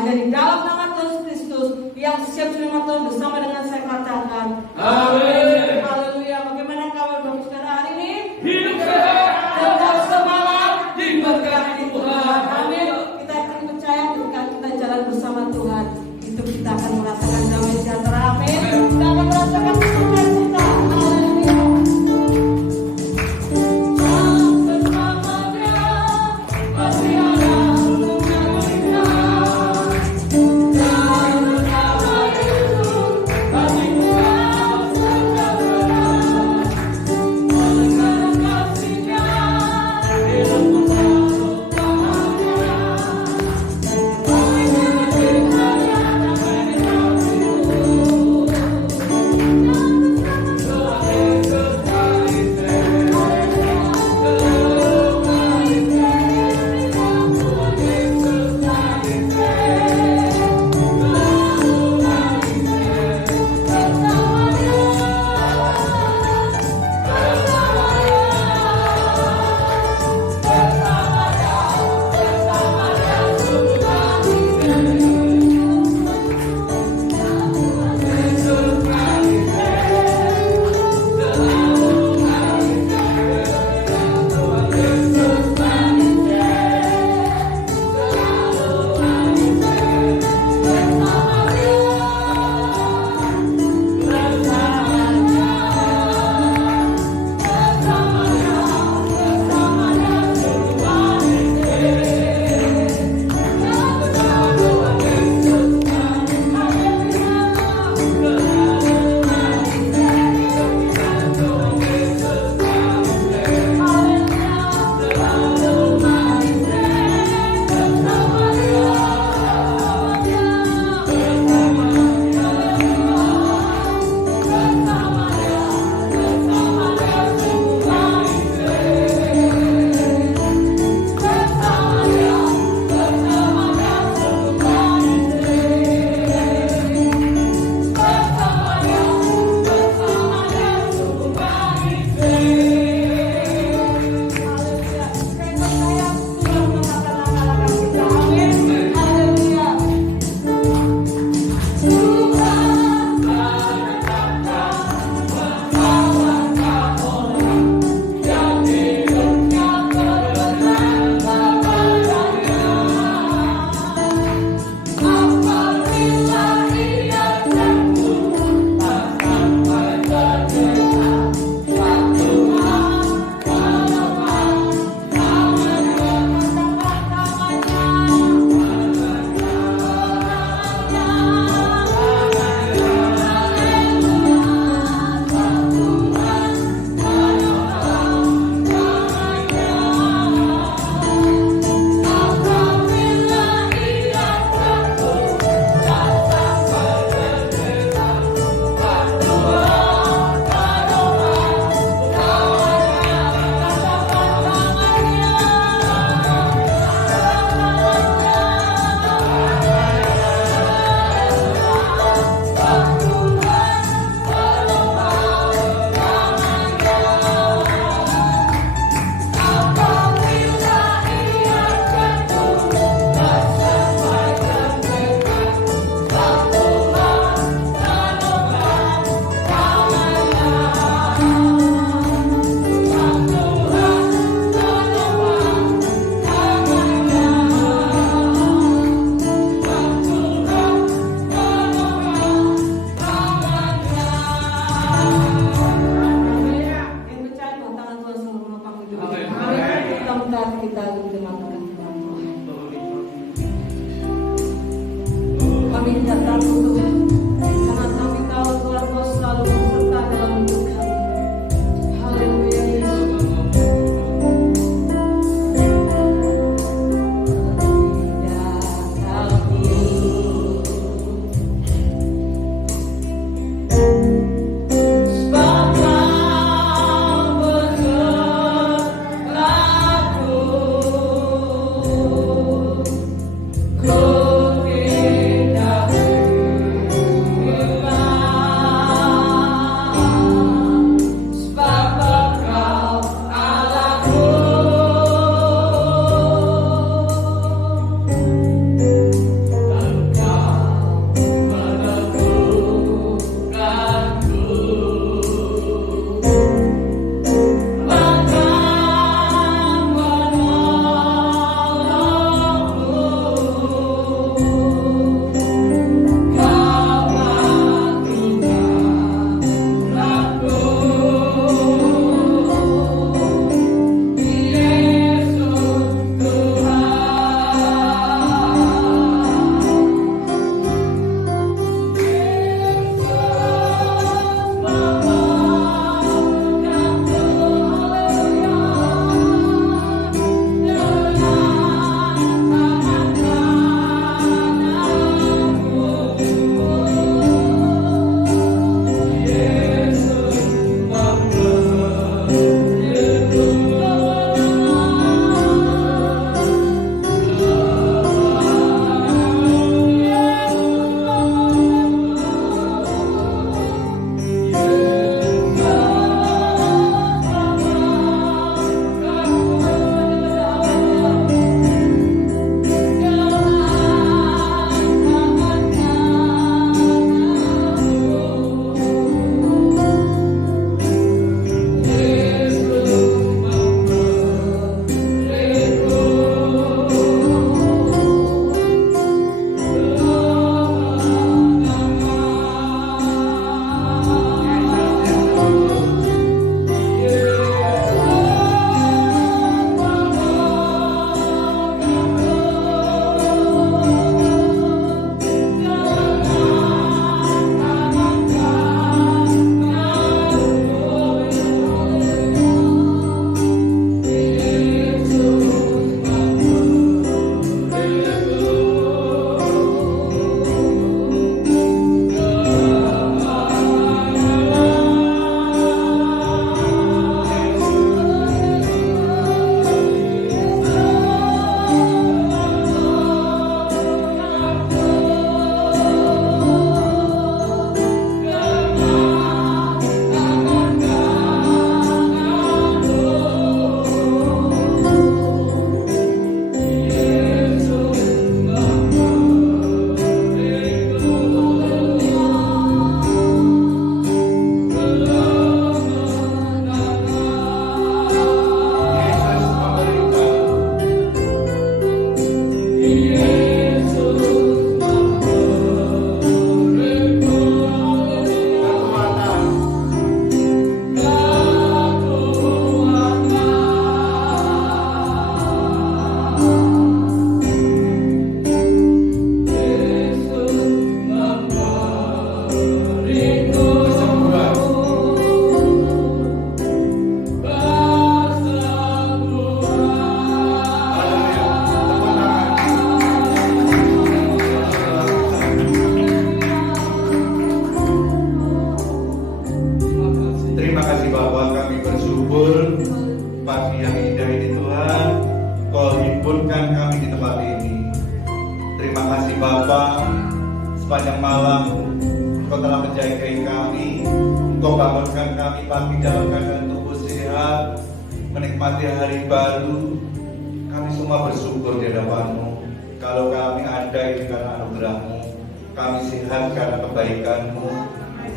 Hanya di dalam nama Tuhan Kristus yang siap terima Tuhan bersama dengan saya katakan. Amin. Haleluya. Bagaimana kabar Bapak Saudara hari ini? Hidup sehat, Tetap semangat, diberkati Tuhan. Amin. Kita akan percaya ketika kita jalan bersama Tuhan, itu kita akan merasakan damai sejahtera. Amin. Kita akan merasakan sukacita. Haleluya. Pasti ada sukacita. Kami datang untuk karena kami tahu Tuhan Kau selalu beserta dalam hidup kami. Haleluya Yesus. Ku Bapa, sepanjang malam Engkau telah menjagai kami, Engkau bangunkan kami pagi dalam keadaan tubuh sehat, menikmati hari baru. Kami semua bersyukur di hadapan-Mu. Kalau kami ada itu karena anugerah-Mu, kami sehat karena kebaikan-Mu.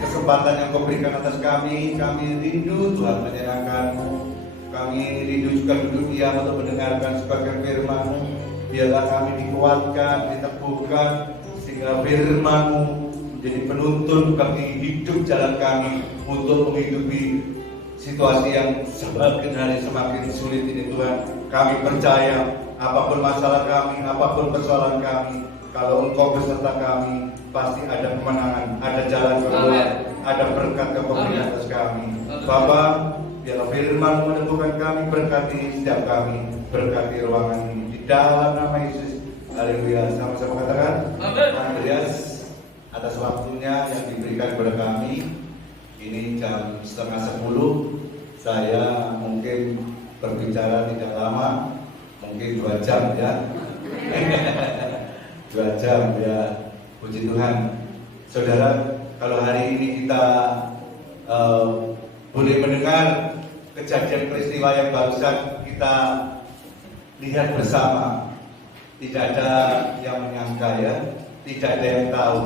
Kesempatan yang Kau berikan atas kami rindu Tuhan menyenangkan-Mu. Kami rindu juga duduk diam untuk mendengarkan sebagian firman-Mu. Biarlah kami dikuatkan, diteguhkan, sehingga firman-Mu menjadi penuntun bagi hidup jalan kami untuk menghidupi situasi yang semakin hari semakin sulit ini Tuhan. Kami percaya apapun masalah kami, apapun persoalan kami, kalau Engkau beserta kami, pasti ada kemenangan, ada jalan keluar, ada berkat yang Kau beri atas kami. Bapa, biarlah firman menemukan kami, berkati setiap kami, berkati ruangan ini. Di dalam nama Yesus, haleluya. Sama-sama katakan, Andreas, atas waktunya yang diberikan kepada kami. Ini jam 9:30. Saya mungkin berbicara tidak lama, mungkin 2 jam ya. 2 jam ya. Puji Tuhan. Saudara, kalau hari ini kita boleh mendengar kejadian peristiwa yang barusan kita lihat bersama, tidak ada yang menyangka ya, tidak ada yang tahu.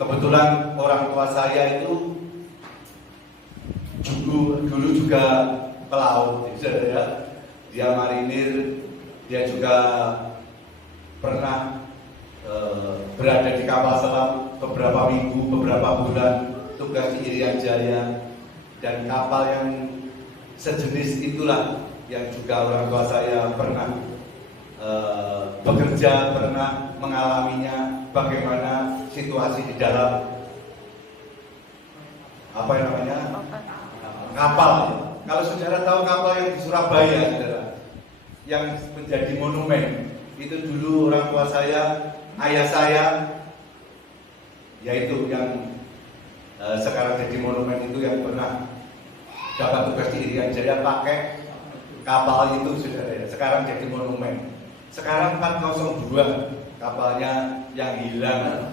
Kebetulan orang tua saya itu dulu juga pelaut, ya. Dia marinir, dia juga pernah berada di kapal selam beberapa minggu, beberapa bulan, tugas di Irian Jaya, dan kapal yang sejenis itulah yang juga orang tua saya pernah bekerja, pernah mengalaminya, bagaimana situasi di dalam apa yang namanya kapal. Kalau saudara tahu kapal yang di Surabaya, saudara, yang menjadi monumen, itu dulu orang tua saya, ayah saya, yaitu yang sekarang jadi monumen itu, yang pernah dapat tugas di Irian Jaya pakai kapal itu, saudara. Sekarang jadi monumen. Sekarang 402 kapalnya yang hilang,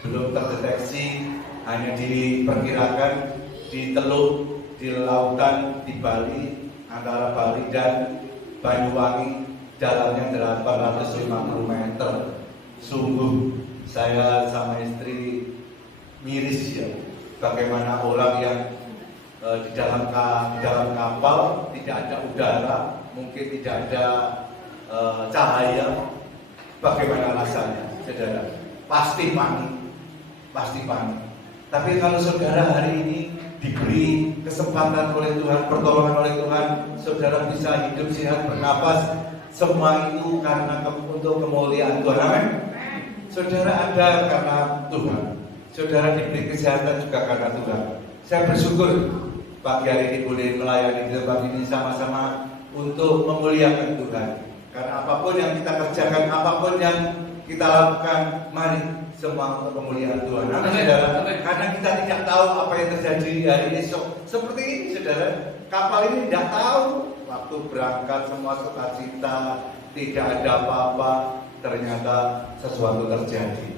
belum terdeteksi, hanya diperkirakan di teluk, di lautan, di Bali, antara Bali dan Banyuwangi, jalannya 850 meter. Sungguh saya sama istri miris ya, bagaimana orang yang di dalam kapal tidak ada udara, mungkin tidak ada cahaya, bagaimana rasanya, saudara? Pasti panik, pasti panik. Tapi kalau saudara hari ini diberi kesempatan oleh Tuhan, pertolongan oleh Tuhan, saudara bisa hidup sehat, bernapas, semua itu karena untuk kemuliaan Tuhan. Amin. Saudara ada karena Tuhan, saudara diberi kesehatan juga karena Tuhan. Saya bersyukur pagi hari ini boleh melayani di tempat ini sama-sama untuk memuliakan Tuhan. Karena apapun yang kita kerjakan, apapun yang kita lakukan, mari semua untuk kemuliaan Tuhan. Amin, saudara. Karena kita tidak tahu apa yang terjadi hari esok. Seperti ini, saudara, kapal ini tidak tahu. Waktu berangkat semua sukacita, tidak ada apa-apa, ternyata sesuatu terjadi.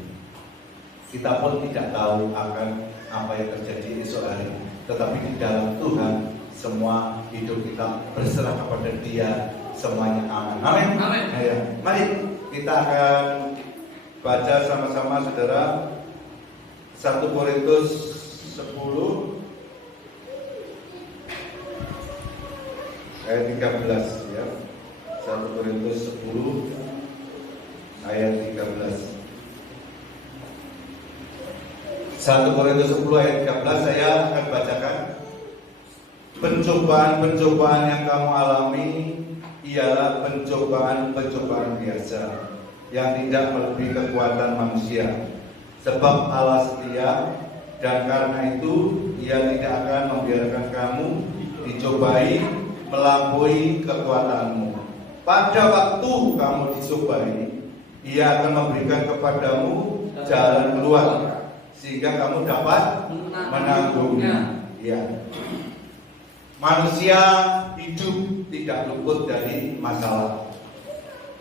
Kita pun tidak tahu akan apa yang terjadi esok hari. Tetapi di dalam Tuhan, semua hidup kita berserah kepada Dia, semuanya aman. Amin. Amin. Ya, mari kita akan baca sama-sama, saudara, 1 Korintus 10 ayat 13 ya. 1 Korintus 10 ayat 13. 1 Korintus 10 ayat 13 saya akan bacakan. Pencobaan-pencobaan yang kamu alami ialah pencobaan-pencobaan biasa yang tidak melebihi kekuatan manusia. Sebab Allah setia, dan karena itu Ia tidak akan membiarkan kamu dicobai melampaui kekuatanmu. Pada waktu kamu dicobai, Ia akan memberikan kepadamu jalan keluar, sehingga kamu dapat menanggungnya. Ya. Manusia hidup tidak luput dari masalah.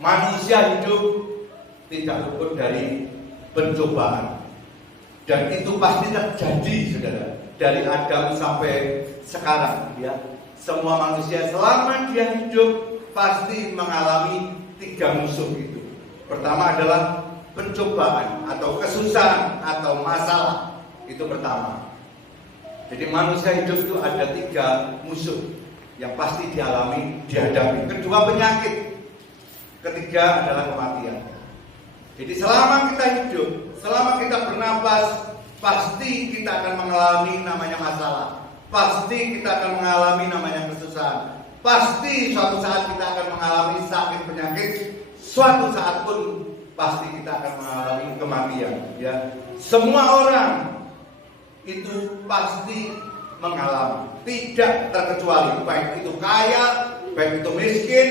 Manusia hidup tidak luput dari pencobaan. Dan itu pasti terjadi, saudara. Dari Adam sampai sekarang, ya. Semua manusia selama dia hidup pasti mengalami 3 musuh itu. Pertama adalah pencobaan atau kesusahan atau masalah. Itu pertama. Jadi manusia hidup itu ada 3 musuh yang pasti dialami, dihadapi. Kedua, penyakit. Ketiga adalah kematian. Jadi selama kita hidup, selama kita bernapas, pasti kita akan mengalami namanya masalah. Pasti kita akan mengalami namanya kesusahan. Pasti suatu saat kita akan mengalami sakit penyakit. Suatu saat pun pasti kita akan mengalami kematian. Ya, semua orang itu pasti mengalami, tidak terkecuali, baik itu kaya, baik itu miskin,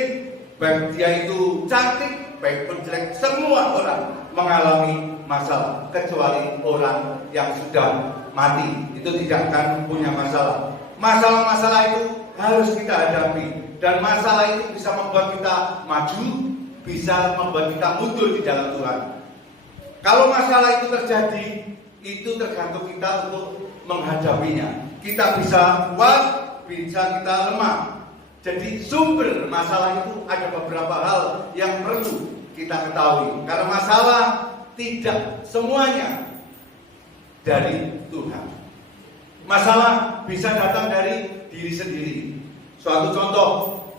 baik dia itu cantik, baik pun jelek, semua orang mengalami masalah, kecuali orang yang sudah mati, itu tidak akan punya masalah. Masalah-masalah itu harus kita hadapi, dan masalah itu bisa membuat kita maju, bisa membuat kita mundur di dalam Tuhan. Kalau masalah itu terjadi, itu tergantung kita untuk menghadapinya. Kita bisa kuat, bisa kita lemah. Jadi sumber masalah itu ada beberapa hal yang perlu kita ketahui. Karena masalah tidak semuanya dari Tuhan. Masalah bisa datang dari diri sendiri. Suatu contoh,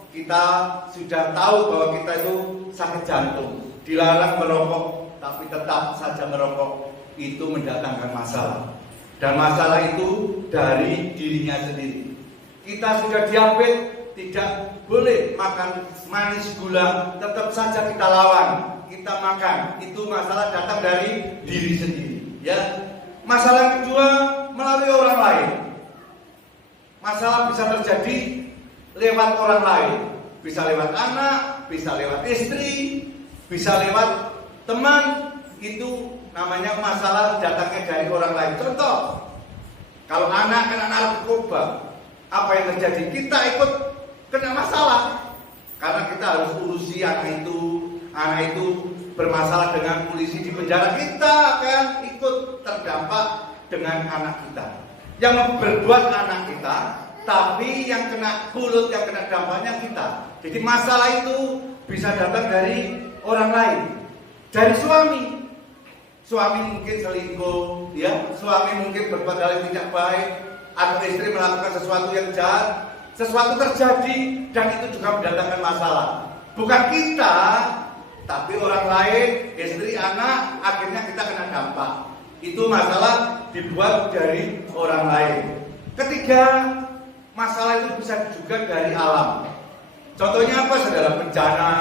kita sudah tahu bahwa kita itu sakit jantung, dilarang merokok, tapi tetap saja merokok. Itu mendatangkan masalah, dan masalah itu dari dirinya sendiri. Kita sudah diabetes, tidak boleh makan manis gula, tetap saja kita lawan, kita makan. Itu masalah datang dari diri sendiri, ya. Masalah kedua melalui orang lain. Masalah bisa terjadi lewat orang lain, bisa lewat anak, bisa lewat istri, bisa lewat teman. Itu namanya masalah datangnya dari orang lain. Contoh, kalau anak kena narkoba, apa yang terjadi? Kita ikut kena masalah, karena kita harus urusi anak itu bermasalah dengan polisi di penjara, kita akan ikut terdampak dengan anak kita. Yang berbuat anak kita, tapi yang kena kulut, yang kena dampaknya kita. Jadi masalah itu bisa datang dari orang lain, dari suami. Suami mungkin selingkuh, ya, suami mungkin berbuat hal yang tidak baik, atau istri melakukan sesuatu yang jahat, sesuatu terjadi, dan itu juga mendatangkan masalah. Bukan kita, tapi orang lain, istri, anak, akhirnya kita kena dampak. Itu masalah dibuat dari orang lain. Ketiga, masalah itu bisa juga dari alam. Contohnya apa, saudara? Bencana,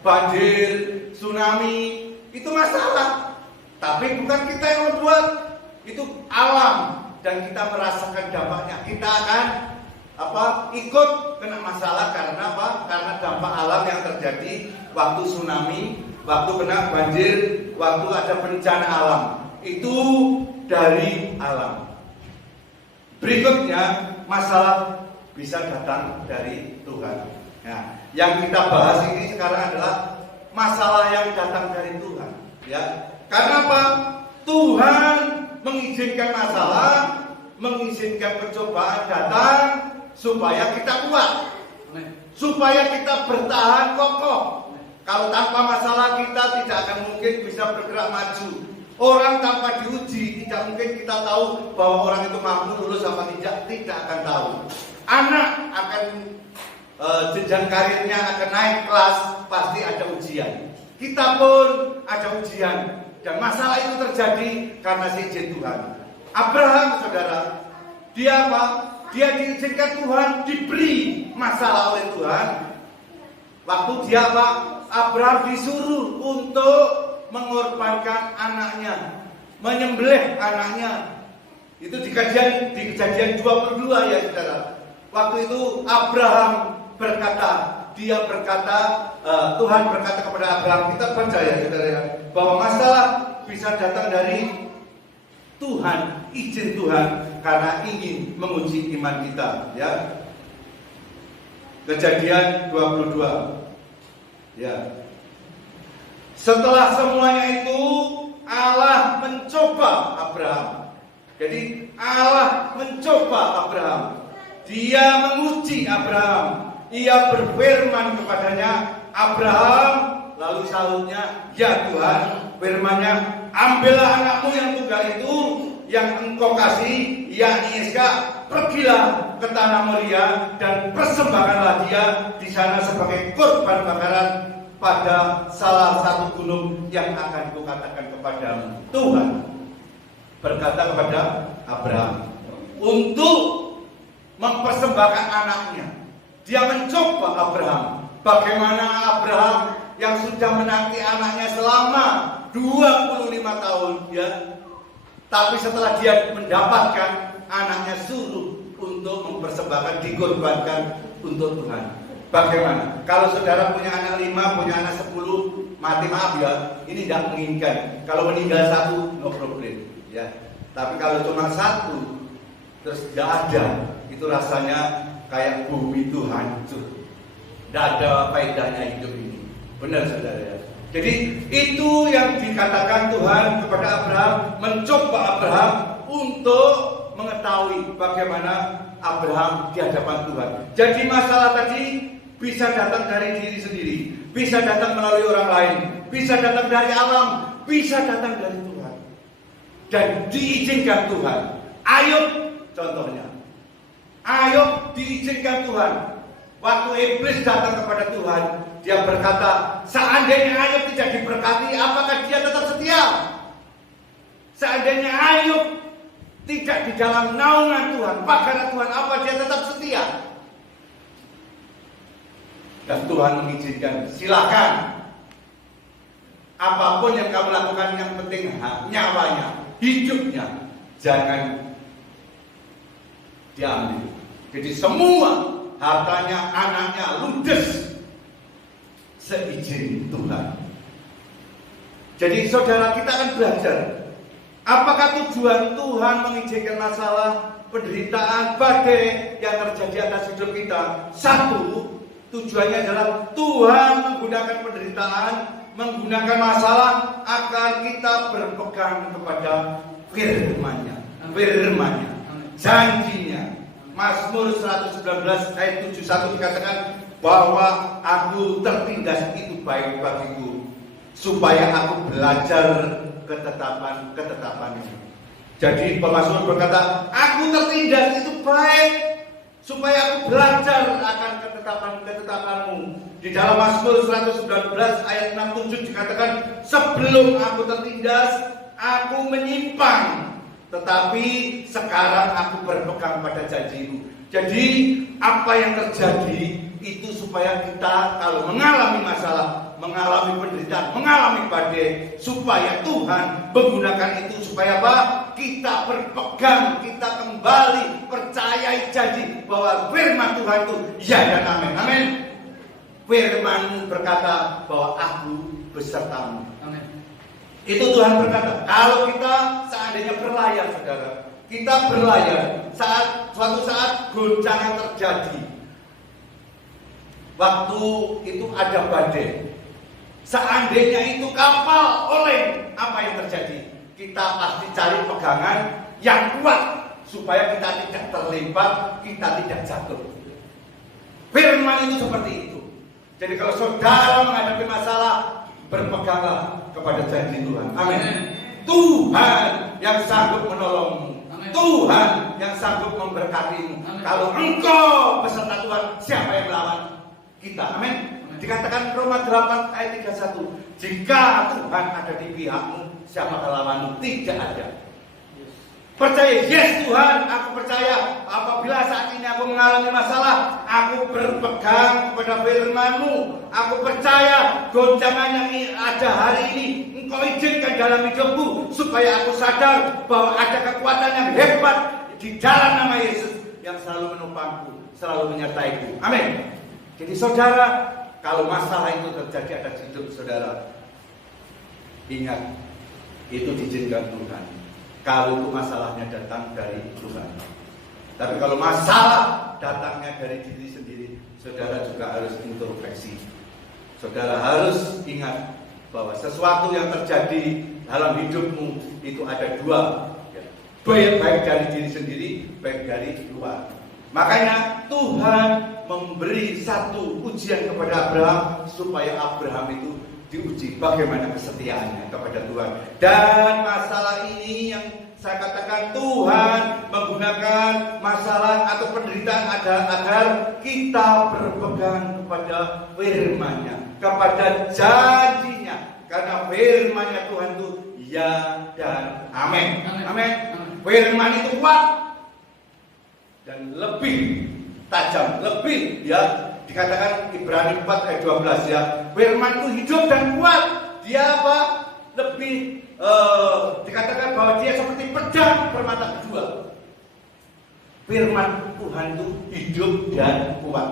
banjir, tsunami, itu masalah. Tapi bukan kita yang membuat, itu alam, dan kita merasakan dampaknya. Kita akan ikut kena masalah karena apa? Karena dampak alam yang terjadi waktu tsunami, waktu kena banjir, waktu ada bencana alam. Itu dari alam. Berikutnya, masalah bisa datang dari Tuhan. Nah, yang kita bahas ini sekarang adalah masalah yang datang dari Tuhan, ya. Karena apa? Tuhan mengizinkan masalah, mengizinkan pencobaan datang supaya kita kuat, supaya kita bertahan kokoh. Kalau tanpa masalah kita tidak akan mungkin bisa bergerak maju. Orang tanpa diuji tidak mungkin kita tahu bahwa orang itu mampu lulus apa tidak akan tahu. Anak akan jenjang karirnya akan naik kelas, pasti ada ujian. Kita pun ada ujian. Dan masalah itu terjadi karena seizin Tuhan. Abraham, saudara, dia apa? Dia diizinkan Tuhan, diberi masalah oleh Tuhan. Waktu dia apa? Abraham disuruh untuk mengorbankan anaknya, menyembelih anaknya. Itu di kejadian 22, ya saudara. Waktu itu Abraham berkata, Tuhan berkata kepada Abraham, kita baca ya saudara, bahwa masalah bisa datang dari Tuhan, izin Tuhan, karena ingin menguji iman kita, ya. Kejadian 22, ya. Setelah semuanya itu, Allah mencoba Abraham. Jadi Allah mencoba Abraham. Dia menguji Abraham. Ia berfirman kepadanya, Abraham, lalu sahutnya, ya Tuhan, firman-Nya, ambillah anakmu yang tunggal itu, yang engkau kasih, yakni Ishak, pergilah ke tanah Moria dan persembahkanlah dia di sana sebagai korban bakaran pada salah satu gunung yang akan kukatakan kepadamu. Tuhan berkata kepada Abraham untuk mempersembahkan anaknya. Dia mencoba Abraham. Bagaimana Abraham yang sudah menanti anaknya selama 25 tahun, ya. Tapi setelah dia mendapatkan, anaknya suruh untuk mempersembahkan, dikorbankan untuk Tuhan. Bagaimana? Kalau saudara punya anak 5, punya anak 10, mati maaf ya, ini tidak menginginkan. Kalau meninggal 1, no problem, ya. Tapi kalau cuma 1, terus tidak ada, itu rasanya kayak bumi itu hancur. Tidak ada faedahnya hidup ini. Benar saudara ya. Jadi itu yang dikatakan Tuhan kepada Abraham, mencoba Abraham untuk mengetahui bagaimana Abraham di hadapan Tuhan. Jadi masalah tadi bisa datang dari diri sendiri, bisa datang melalui orang lain, bisa datang dari alam, bisa datang dari Tuhan. Dan diizinkan Tuhan. Ayub contohnya. Ayub diizinkan Tuhan. Waktu iblis datang kepada Tuhan, dia berkata, seandainya Ayub tidak diberkati, apakah dia tetap setia? Seandainya Ayub tidak di dalam naungan Tuhan, pagar Tuhan, apa dia tetap setia? Dan Tuhan mengizinkan, silakan. Apapun yang kamu lakukan, yang penting nyawanya, hidupnya, jangan diambil. Jadi semua hartanya, anaknya ludes seizin Tuhan. Jadi saudara, kita akan belajar apakah tujuan Tuhan mengizinkan masalah, penderitaan, badai yang terjadi atas hidup kita. Satu, tujuannya adalah Tuhan menggunakan penderitaan, menggunakan masalah agar kita berpegang kepada firman-Nya, janjinya. Mazmur 119 ayat 71 dikatakan bahwa aku tertindas itu baik bagiku, supaya aku belajar ketetapan-ketetapan-Nya. Jadi pemazmur berkata, aku tertindas itu baik, supaya aku belajar akan ketetapan-ketetapan-Mu. Di dalam Mazmur 119 ayat 67 dikatakan, sebelum aku tertindas, aku menyimpang, tetapi sekarang aku berpegang pada janji-Mu. Jadi apa yang terjadi itu supaya kita kalau mengalami masalah, mengalami penderitaan, mengalami badai, supaya Tuhan menggunakan itu supaya apa? Kita berpegang, kita kembali percayai janji bahwa firman Tuhan itu ya dan amin. Amin. Firman berkata bahwa aku besertamu. Amin. Itu Tuhan berkata, kalau kita seandainya berlayar, saudara, kita berlayar saat suatu saat goncangan terjadi, waktu itu ada badai, seandainya itu kapal oleng, apa yang terjadi? Kita pasti cari pegangan yang kuat supaya kita tidak terlibat, kita tidak jatuh. Firman itu seperti itu. Jadi kalau saudara menghadapi masalah, berpeganglah kepada janji Tuhan. Amin. Tuhan yang sanggup menolongmu. Amin. Tuhan yang sanggup memberkatimu. Amin. Kalau engkau beserta Tuhan, siapa yang melawan kita? Amin. Dikatakan Roma 8 ayat 31, jika Tuhan ada di pihakmu, siapa lawanmu? Tidak ada. Percaya, yes Tuhan, aku percaya apabila saat ini aku mengalami masalah, aku berpegang kepada firman-Mu. Aku percaya goncangan yang ada hari ini Engkau izinkan dalam hidupku, supaya aku sadar bahwa ada kekuatan yang hebat di dalam nama Yesus yang selalu menopangku, selalu menyertaiku. Amin. Jadi saudara, kalau masalah itu terjadi atas hidup saudara, ingat, itu diizinkan Tuhan. Kalau itu masalahnya datang dari Tuhan. Tapi kalau masalah datangnya dari diri sendiri, saudara juga harus introspeksi. Saudara harus ingat bahwa sesuatu yang terjadi dalam hidupmu itu ada dua, ya. Baik dari diri sendiri, baik dari luar. Makanya Tuhan memberi satu ujian kepada Abraham supaya Abraham itu diuji bagaimana kesetiaannya kepada Tuhan. Dan masalah ini yang saya katakan, Tuhan menggunakan masalah atau penderitaan agar kita berpegang kepada firman-Nya, kepada janjinya. Karena firman-Nya Tuhan itu ya dan amin. Amin. Firman itu kuat dan lebih tajam, lebih, ya, dikatakan Ibrani 4 ayat 12, ya. Firman itu hidup dan kuat. Dia apa? Lebih dikatakan bahwa dia seperti pedang bermata dua. Firman Tuhan itu hidup dan kuat.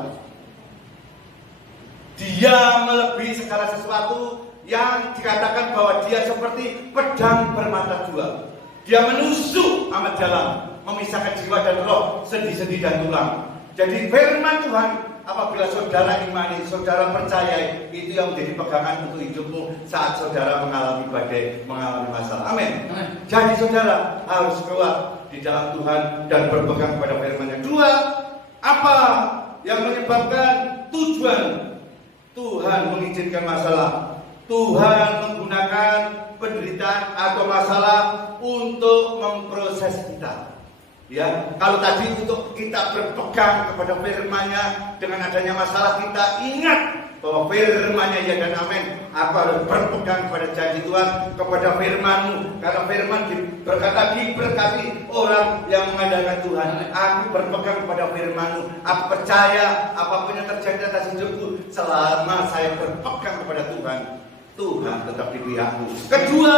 Dia melebihi segala sesuatu yang dikatakan bahwa dia seperti pedang bermata dua. Dia menusuk amat dalam, memisahkan jiwa dan roh, sendi-sendi dan tulang. Jadi firman Tuhan, apabila saudara imani, saudara percaya, itu yang menjadi pegangan untuk hidupmu saat saudara mengalami badai, mengalami masalah. Amin. Jadi saudara harus keluar di dalam Tuhan dan berpegang pada firman-Nya. Dua, apa yang menyebabkan tujuan Tuhan mengizinkan masalah? Tuhan menggunakan penderitaan atau masalah untuk memproses kita. Ya, kalau tadi untuk kita berpegang kepada firman-Nya, dengan adanya masalah kita ingat bahwa firman-Nya ya dan amin. Aku harus berpegang pada janji Tuhan, kepada firman-Mu, karena firman berkata diberkati orang yang mengandalkan Tuhan. Aku berpegang kepada firman-Mu. Aku percaya apapun yang terjadi atas hidupku, selama saya berpegang kepada Tuhan, Tuhan tetap di pihakku. Kedua,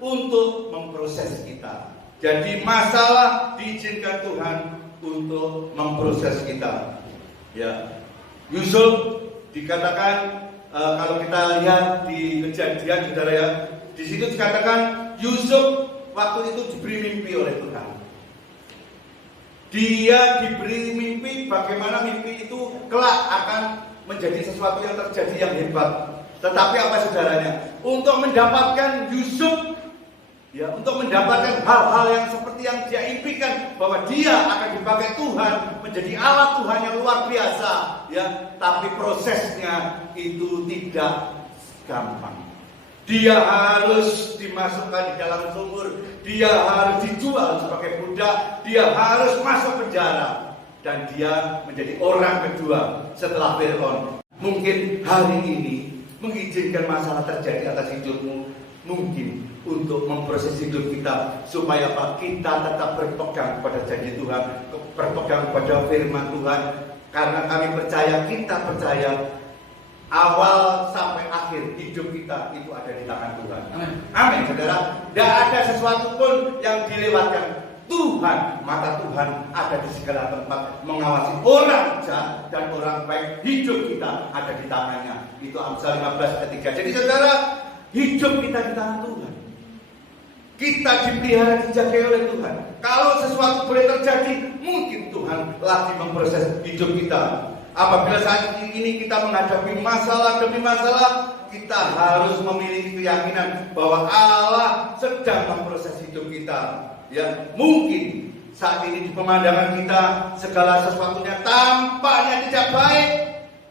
untuk memproses kita. Jadi masalah diizinkan Tuhan untuk memproses kita. Ya, Yusuf dikatakan kalau kita lihat di Kejadian, saudara, ya, di situ dikatakan Yusuf waktu itu diberi mimpi oleh Tuhan. Dia diberi mimpi bagaimana mimpi itu kelak akan menjadi sesuatu yang terjadi yang hebat. Tetapi apa saudaranya? Untuk mendapatkan Yusuf, ya, untuk mendapatkan hal-hal yang seperti yang dia impikan, bahwa dia akan dipakai Tuhan menjadi alat Tuhan yang luar biasa, ya, tapi prosesnya itu tidak gampang. Dia harus dimasukkan di dalam sumur, dia harus dijual sebagai budak, dia harus masuk penjara, dan dia menjadi orang kedua setelah Firaun. Mungkin hari ini mengizinkan masalah terjadi atas hidupmu, mungkin untuk memproses hidup kita supaya apa? Kita tetap berpegang pada janji Tuhan, berpegang pada firman Tuhan. Karena kami percaya, kita percaya awal sampai akhir hidup kita itu ada di tangan Tuhan. Amin, saudara. Tidak ada sesuatu pun yang dilewatkan Tuhan. Mata Tuhan ada di segala tempat, mengawasi orang jahat dan orang baik. Hidup kita ada di tangannya. Itu Amsal 15 ayat 3. Jadi saudara, hidup kita di tangan Tuhan. Kita dipelihara, dijaga oleh Tuhan. Kalau sesuatu boleh terjadi, mungkin Tuhan lagi memproses hidup kita. Apabila saat ini kita menghadapi masalah demi masalah, kita harus memiliki keyakinan bahwa Allah sedang memproses hidup kita. Ya, mungkin saat ini di pemandangan kita segala sesuatunya tampaknya tidak baik,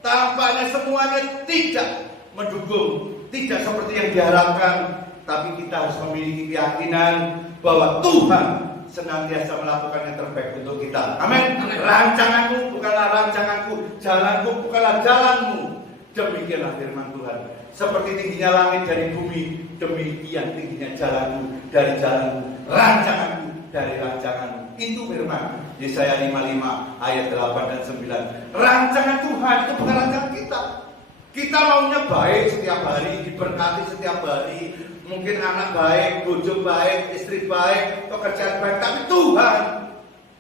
tampaknya semuanya tidak mendukung, tidak seperti yang diharapkan. Tapi kita harus memiliki keyakinan bahwa Tuhan senantiasa melakukan yang terbaik untuk kita. Amin. Rancanganmu bukanlah rancanganku, jalanku bukanlah jalanmu. Demikianlah firman Tuhan. Seperti tingginya langit dari bumi, demikian tingginya jalanmu dari jalanmu, rancanganku dari rancanganmu. Itu firman Yesaya 55 ayat 8 dan 9. Rancangan Tuhan itu bukan rancangan kita. Kita maunya baik setiap hari, diberkati setiap hari. Mungkin anak baik, bojo baik, istri baik, pekerjaan baik. Tapi Tuhan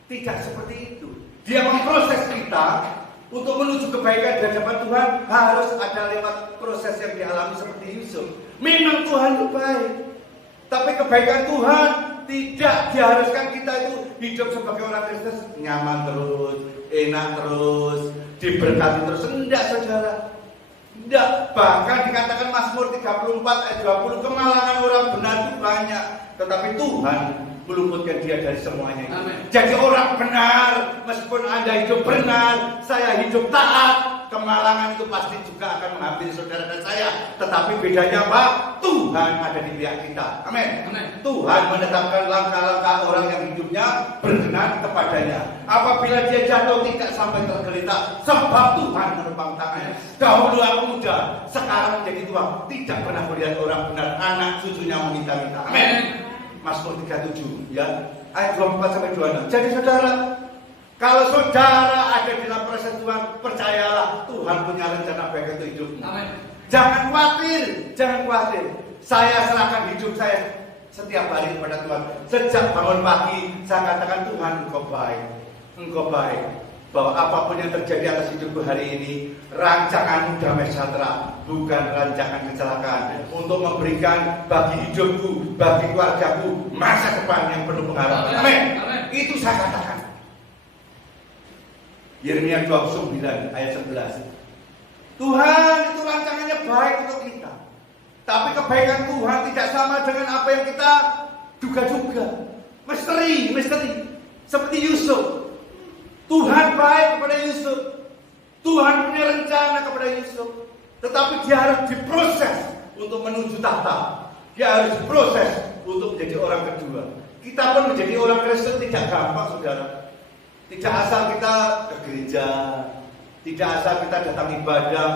tidak seperti itu. Dia memproses kita untuk menuju kebaikan di hadapan Tuhan. Harus ada lewat proses yang dialami seperti Yusuf. Memang Tuhan itu baik, tapi kebaikan Tuhan tidak diharuskan kita itu hidup sebagai orang Kristen nyaman terus, enak terus, diberkati terus. Enggak, saudara. Tidak, bahkan dikatakan Mazmur 34 ayat 20, kemalangan orang benar itu banyak, tetapi Tuhan meluputkan dia dari semuanya. Amin. Jadi orang benar, meskipun Anda hidup benar, saya hidup taat, kemalangan itu pasti juga akan menghampiri saudara dan saya. Tetapi bedanya apa? Tuhan ada di pihak kita. Amin. Tuhan menetapkan langkah-langkah orang yang hidupnya berkenan kepadanya. Apabila dia jatuh tidak sampai tergeletak, sebab Tuhan menopang tangannya. Dahulu aku muda, sekarang menjadi tua, tidak pernah melihat orang benar, anak cucunya meminta-minta. Amin. Mazmur 37 ya, ayat 24 sampai 26. Jadi saudara, kalau saudara ada di dalam proses Tuhan, percayalah Tuhan punya rencana baik untuk hidupmu. Amin. Jangan khawatir, jangan khawatir. Saya serahkan hidup saya setiap hari kepada Tuhan. Sejak bangun pagi, saya katakan Tuhan, Engkau baik, Engkau baik. Bahwa apapun yang terjadi atas hidupku hari ini, rancangan damai sejahtera, bukan rancangan kecelakaan, untuk memberikan bagi hidupku, bagi keluargaku masa depan yang penuh pengharapan. Amin. Itu saya katakan. Yeremia 29 ayat 11. Tuhan itu rancangannya baik untuk kita, tapi kebaikan Tuhan tidak sama dengan apa yang kita duga-duga. Misteri seperti Yusuf. Tuhan baik kepada Yusuf, Tuhan punya rencana kepada Yusuf, tetapi dia harus diproses untuk menuju tahta. Dia harus diproses untuk menjadi orang kedua. Kita pun menjadi orang Kristen tidak gampang, saudara. Tidak asal kita ke gereja, tidak asal kita datang ibadah.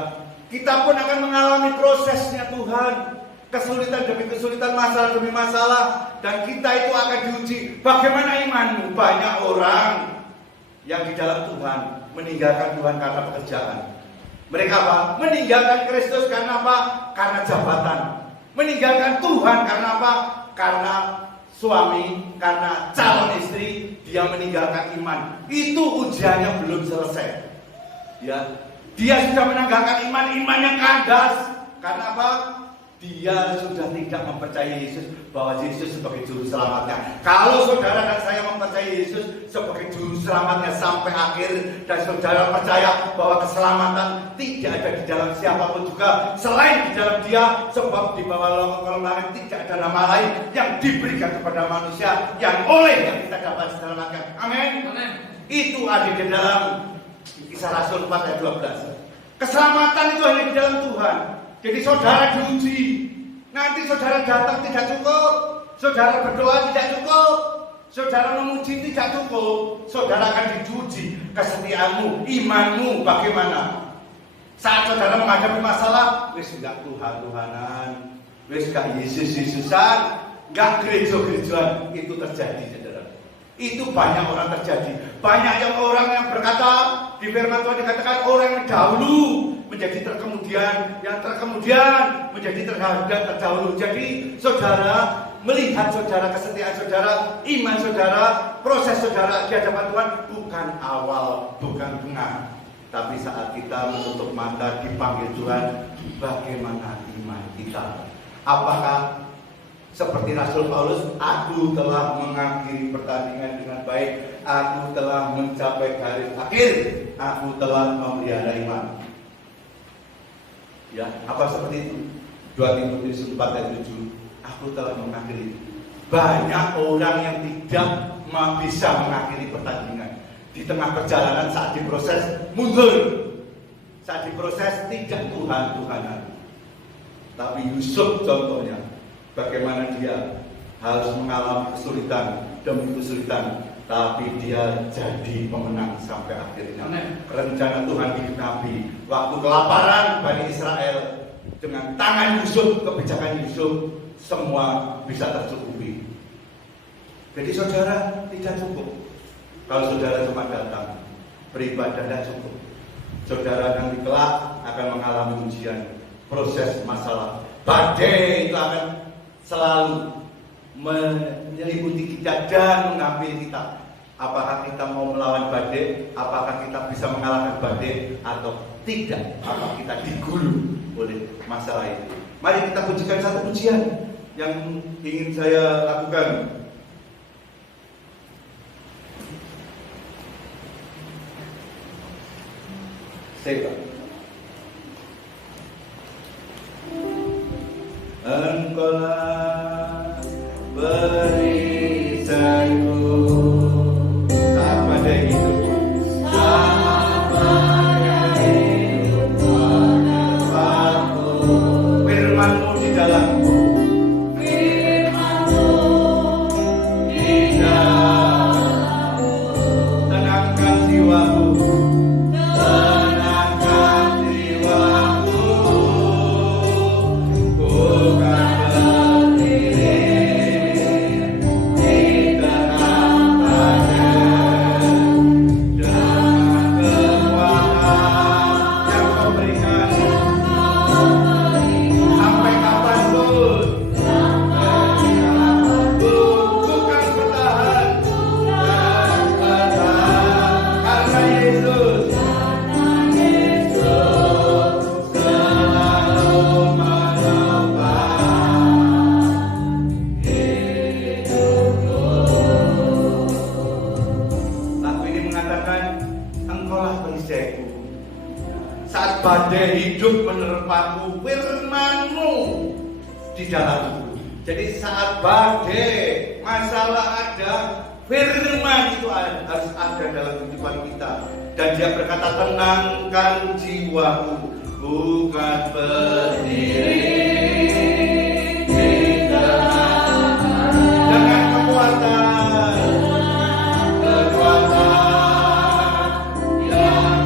Kita pun akan mengalami prosesnya Tuhan. Kesulitan demi kesulitan, masalah demi masalah. Dan kita itu akan diuji. Bagaimana imanmu? Banyak orang yang di dalam Tuhan meninggalkan Tuhan karena pekerjaan. Mereka apa? Meninggalkan Kristus karena apa? Karena jabatan. Meninggalkan Tuhan karena apa? Karena suami, karena calon istri. Dia meninggalkan iman. Itu ujiannya belum selesai. Ya, dia sudah meninggalkan iman yang kandas. Karena apa? Dia sudah tidak mempercayai Yesus, bahwa Yesus sebagai juru selamatnya. Kalau saudara dan saya mempercayai Yesus sebagai juru selamatnya sampai akhir, dan saudara percaya bahwa keselamatan tidak ada di dalam siapapun juga selain di dalam Dia, sebab di bawah kolong langit tidak ada nama lain yang diberikan kepada manusia yang oleh yang kita dapat diselamatkan. Amin. Itu ada di dalam Kisah Rasul 4 ayat 12. Keselamatan itu hanya di dalam Tuhan. Jadi saudara diuji. Nanti saudara datang tidak cukup, saudara berdoa tidak cukup, saudara memuji tidak cukup. Saudara akan diuji kesetiaanmu, imanmu bagaimana. Saat saudara menghadapi masalah, wis enggak Tuhan-Tuhanan, wis enggak Yesus-Yesusan, enggak gereja-gerejaan, itu terjadi, saudara. Itu banyak orang terjadi. Banyak yang orang yang berkata, di firman Tuhan dikatakan orang yang dahulu menjadi terkemudian, yang terkemudian menjadi terdahulu. Jadi saudara melihat saudara, kesetiaan saudara, iman saudara, proses saudara di hadapan Tuhan bukan awal, bukan tengah, tapi saat kita menutup mata dipanggil Tuhan, bagaimana iman kita? Apakah seperti Rasul Paulus, aku telah mengakhiri pertandingan dengan baik, aku telah mencapai garis akhir, aku telah memelihara iman. Ya, apa seperti itu? 2 Timotius 4 ayat 7. Aku telah mengakhiri. Banyak orang yang tidak bisa mengakhiri pertandingan. Di tengah perjalanan saat diproses mundur. Saat diproses tidak Tuhan-Tuhanan. Tapi Yusuf contohnya, bagaimana dia harus mengalami kesulitan demi kesulitan, tapi dia jadi pemenang sampai akhirnya. Rencana Tuhan digenapi. Waktu kelaparan Bani Israel, dengan tangan Yusuf, kebijakan Yusuf, semua bisa tercukupi. Jadi saudara tidak cukup kalau saudara cuma datang beribadah, tidak cukup. Saudara nanti kelak akan mengalami ujian, proses, masalah. Badai itu akan selalu menyelimuti kita dan menghampiri kita. Apakah kita mau melawan badai? Apakah kita bisa mengalahkan badai atau tidak? Apakah kita digulung oleh masalah itu? Mari kita pujikan satu pujian yang ingin saya lakukan. Saya Engkaulah perisaiku saat badai hidup, saat badai hidup menerpaku. Firman-Mu di dalamku, Firman-Mu di dalamku, tenangkan jiwaku, tenangkan jiwaku. Bukan berdiri di tengah badai, dengan kekuatan yang Kau berikan. Sampai kapanpun, bukan bertahan, karena Yesus selalu menopang hidupku. Lagu ini mengatakan, Engkaulah perisaiku. Saat badai hidup menerpaku, Firman-Mu di dalamku. Jadi saat badai, masalah ada, Firman itu harus ada dalam kehidupan kita. Dan Dia berkata, tenangkan jiwaku, bukan berdiri di tengah dengan kekuatan yang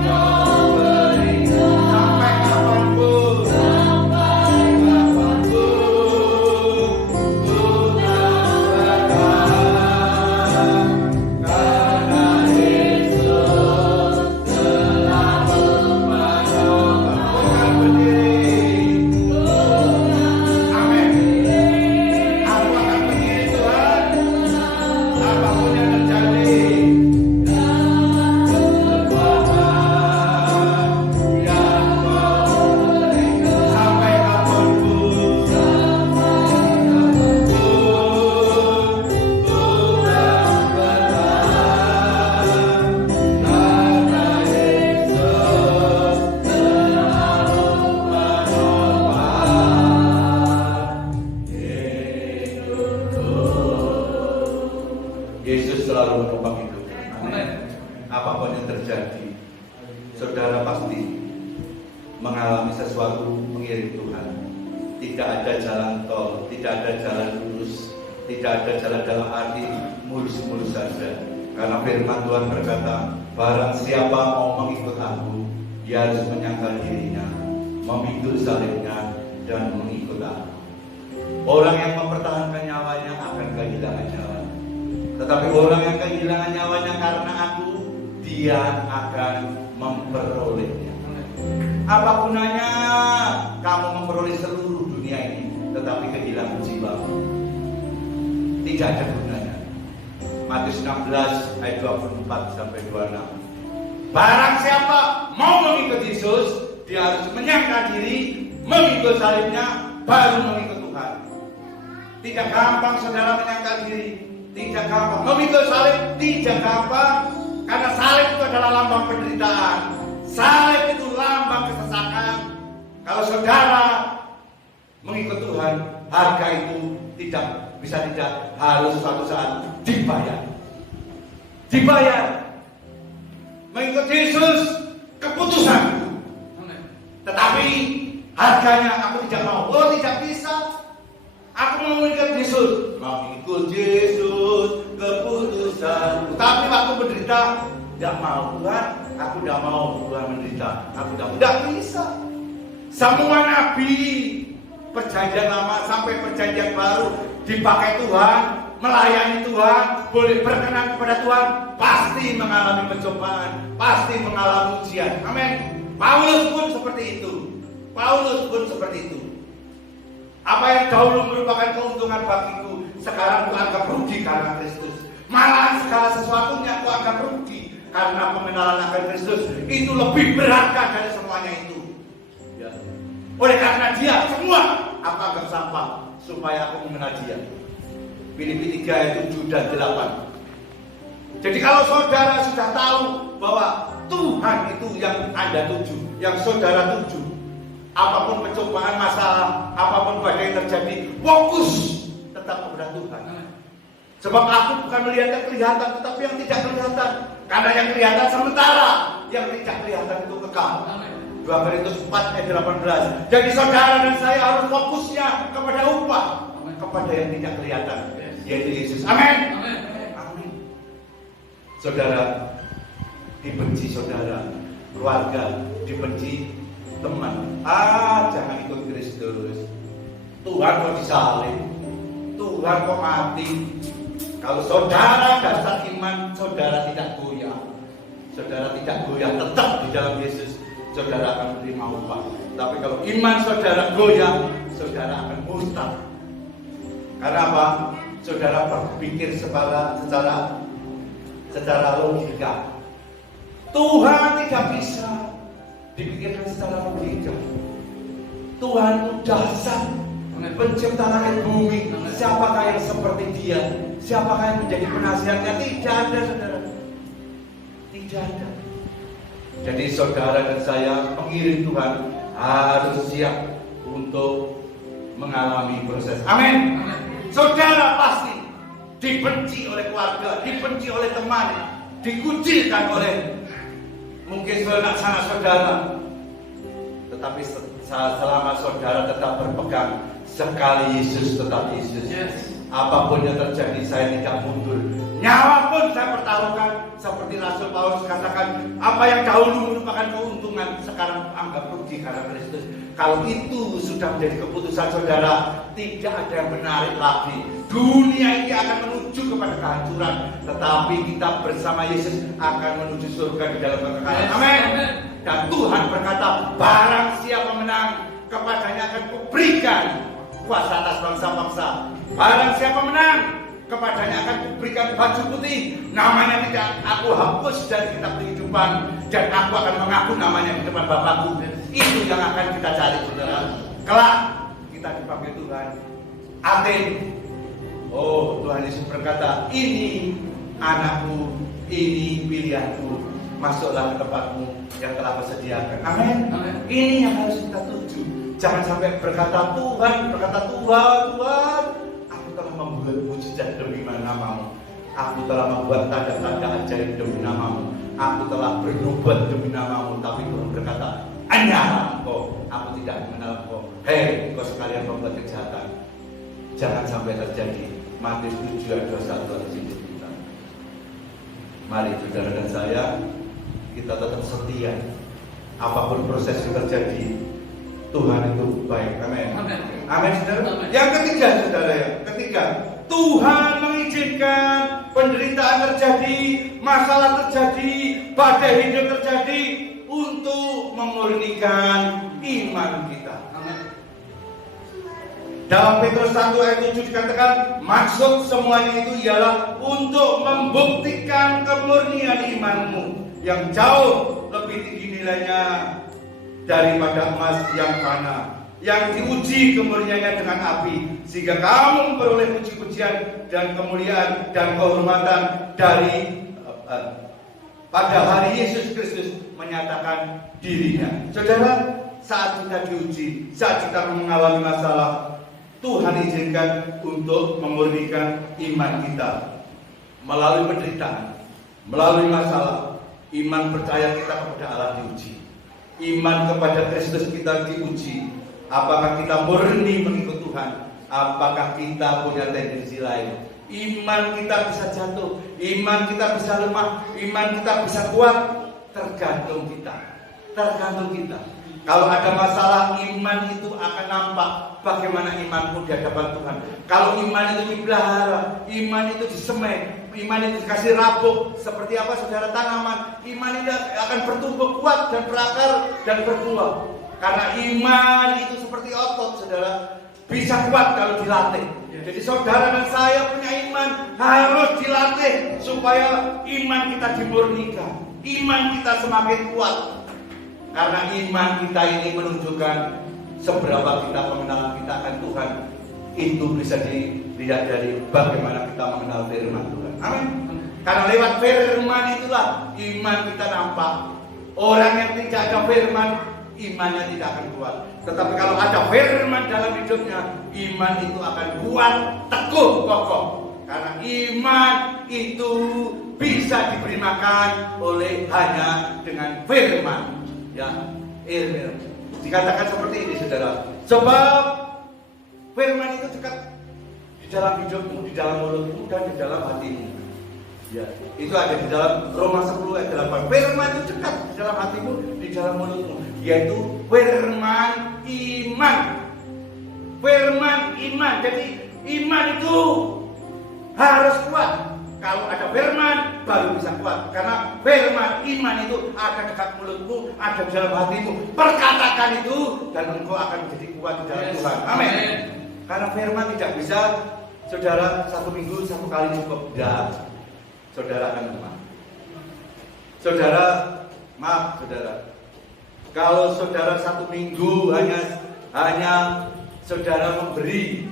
Kau berikan. Sampai kapanpun, bukan bertahan, karena Yesus selalu menopang. Bukan berdiri. Amin. Aku akan berdiri, Tuhan, apapun yang terjadi. Kekuatan yang Kau berikan. Sampai kapanpun, bukan bertahan, karena Yesus selalu menopang hidupku. Yesus selalu menopang hidup. Amin. Apapun yang terjadi, saudara pasti mengalami sesuatu mengiring Tuhan. Tidak ada jalan tol, tidak ada jalan lurus, tidak ada jalan dalam arti mulus-mulus saja. Karena firman Tuhan berkata, barang siapa mau mengikut aku, dia harus menyangkal dirinya, memikul salibnya, dan mengikut aku. Orang yang mempertahankan nyawanya akan kehilangan nyawanya. Tetapi orang yang kehilangan nyawanya karena aku, dia akan memperolehnya. Apa gunanya kamu memperoleh seluruh dunia ini, tetapi kehilangan jiwamu? Tidak ada gunanya. Matius 16 ayat 24 sampai 26. Barang siapa mau mengikut Yesus, dia harus menyangkal diri, mengikut salibnya, baru mengikut Tuhan. Tidak gampang saudara menyangkal diri, tidak gampang. Memikul salib tidak gampang, karena salib itu adalah lambang penderitaan. Salib itu lambang kesesakan. Kalau saudara mengikut Tuhan, harga itu tidak harus suatu saat dibayar. Dibayar. Mengikut Yesus keputusanku. Tetapi harganya aku tidak mau. Oh, tidak bisa. Aku mau mengikut Yesus. Mengikut Yesus keputusanku. Tapi waktu menderita, tidak mau Tuhan. Aku tidak mau Tuhan menderita. Aku tidak bisa. Semua nabi perjanjian lama sampai perjanjian baru dipakai Tuhan, melayani Tuhan, boleh berkenan kepada Tuhan, pasti mengalami pencobaan, pasti mengalami ujian. Amin. Paulus pun seperti itu. Paulus pun seperti itu. Apa yang dahulu merupakan keuntungan bagiku, sekarang kuanggap rugi karena Kristus. Malah segala sesuatunya kuanggap rugi karena pengenalan akan Kristus itu lebih berharga dari semuanya itu. Ya. Oleh karena Dia semua aku anggap sampah supaya aku mengenal Dia. Filipi 3 ayat 7 dan 8. Jadi kalau saudara sudah tahu bahwa Tuhan itu yang Anda tuju, yang saudara tuju, apapun pencobaan, masalah, apapun badai yang terjadi, fokus tetap kepada Tuhan. Sebab aku bukan melihat yang kelihatan, tetapi yang tidak kelihatan. Karena yang kelihatan sementara, yang tidak kelihatan itu kekal. 2 Korintus 4 ayat 18. Jadi saudara dan saya harus fokusnya kepada upah, kepada yang tidak kelihatan, yaitu Yesus. Amin. Amin. Saudara, dibenci saudara, keluarga, dibenci teman. Jangan ikut Kristus. Tuhan kok disalib, Tuhan kok mati. Kalau saudara dasar iman, saudara tidak goyah. Saudara tidak goyah, tetap di dalam Yesus, saudara akan menerima upah. Tapi kalau iman saudara goyah, saudara akan murtad. Karena apa? Saudara berpikir secara logika. Tuhan tidak bisa dipikirkan secara logika. Tuhan itu dasar, pencipta langit bumi. Siapakah yang seperti Dia? Siapakah yang menjadi penasihatnya? Tidak ada, saudara. Tidak ada. Jadi saudara dan saya, pengirim Tuhan, harus siap untuk mengalami proses. Amin. Saudara pasti dibenci oleh keluarga, dibenci oleh teman, dikucilkan oleh mungkin sanak saudara. Tetapi selama saudara tetap berpegang, sekali Yesus tetap Yesus. Apapun yang terjadi, saya tidak mundur. Nyawa pun saya pertaruhkan, seperti Rasul Paulus katakan, apa yang dahulu merupakan keuntungan, sekarang anggap rugi karena Kristus. Kalau itu sudah menjadi keputusan saudara, tidak ada yang menarik lagi. Dunia ini akan menuju kepada kehancuran, tetapi kita bersama Yesus akan menuju surga di dalam kekekalan. Amin. Dan Tuhan berkata, barang siapa menang, kepadanya akan kuberikan kuasa atas bangsa-bangsa. Barang siapa menang, kepadanya akan kuberikan baju putih, namanya tidak aku hapus dari kitab kehidupan, dan aku akan mengaku namanya di depan Bapakku. Itu yang akan kita cari, saudara. Kelak kita dipanggil Tuhan. Aten. Oh, Tuhan Yesus berkata, ini anakku, ini pilihanku, masuklah ke tempatmu yang telah kusediakan. Amin. Ini yang harus kita tuju. Jangan sampai berkata Tuhan, Tuhan, aku telah membuat mujizat demi namamu. Aku telah membuat tanda-tanda ajaib demi namamu. Aku telah bernubuat demi namamu. Tapi Tuhan berkata, hanya engkau, aku tidak mengenal engkau. Hei, engkau sekalian membuat kejahatan. Jangan sampai terjadi. Matius 7 ayat 21 di situ kita. Mari saudara dan saya, kita tetap setia. Apapun proses yang terjadi, Tuhan itu baik. Amin. Amin, saudara. Yang ketiga, saudara, Tuhan mengizinkan penderitaan terjadi, masalah terjadi, badai hidup terjadi untuk memurnikan iman kita. Dalam Petrus 1 ayat 7 dikatakan, maksud semuanya itu ialah untuk membuktikan kemurnian imanmu yang jauh lebih tinggi nilainya daripada emas yang fana, yang diuji kemurniannya dengan api, sehingga kamu memperoleh puji-pujian dan kemuliaan dan kehormatan dari pada hari Yesus Kristus menyatakan dirinya. Saudara, saat kita diuji, saat kita mengalami masalah, Tuhan izinkan untuk memurnikan iman kita melalui penderitaan, melalui masalah. Iman percaya kita kepada Allah diuji, iman kepada Kristus kita diuji. Apakah kita murni mengikut Tuhan? Apakah kita punya tendensi lain? Iman kita bisa jatuh, iman kita bisa lemah, iman kita bisa kuat. Tergantung kita. Kalau ada masalah, iman itu akan nampak bagaimana imanmu di hadapan Tuhan. Kalau iman itu dipelihara, iman itu disemai, iman itu dikasih rabuk, seperti apa saudara tanaman, iman itu akan bertumbuh kuat dan berakar dan berbuah. Karena iman itu seperti otot, saudara, bisa kuat kalau dilatih. Jadi saudara dan saya punya iman harus dilatih supaya iman kita dimurnikan, iman kita semakin kuat. Karena iman kita ini menunjukkan seberapa kita pengenalan kita akan Tuhan. Itu bisa dilihat dari bagaimana kita mengenal firman Tuhan. Amin. Karena lewat firman itulah iman kita nampak. Orang yang tidak ada firman, imannya tidak akan kuat. Tetapi kalau ada firman dalam hidupnya, iman itu akan kuat, teguh, kokoh. Karena iman itu bisa diberi makan oleh hanya dengan firman. Ya, dikatakan seperti ini, saudara. Sebab firman itu dekat di dalam hidupmu, di dalam mulutmu, dan di dalam hatimu. Ya, itu ada di dalam Roma 10 ayat 8. Firman itu dekat di dalam hatimu, di dalam mulutmu, yaitu firman iman. Firman iman. Jadi iman itu harus kuat. Kalau ada firman baru bisa kuat. Karena firman iman itu ada dekat mulutmu, ada di dalam hatimu. Perkatakan itu dan engkau akan menjadi kuat di dalam Tuhan. Amin. Karena firman tidak bisa, saudara, 1 minggu 1 kali cukup. Tidak. Saudara akan lemah. Saudara, maaf saudara, kalau saudara 1 minggu hanya saudara memberi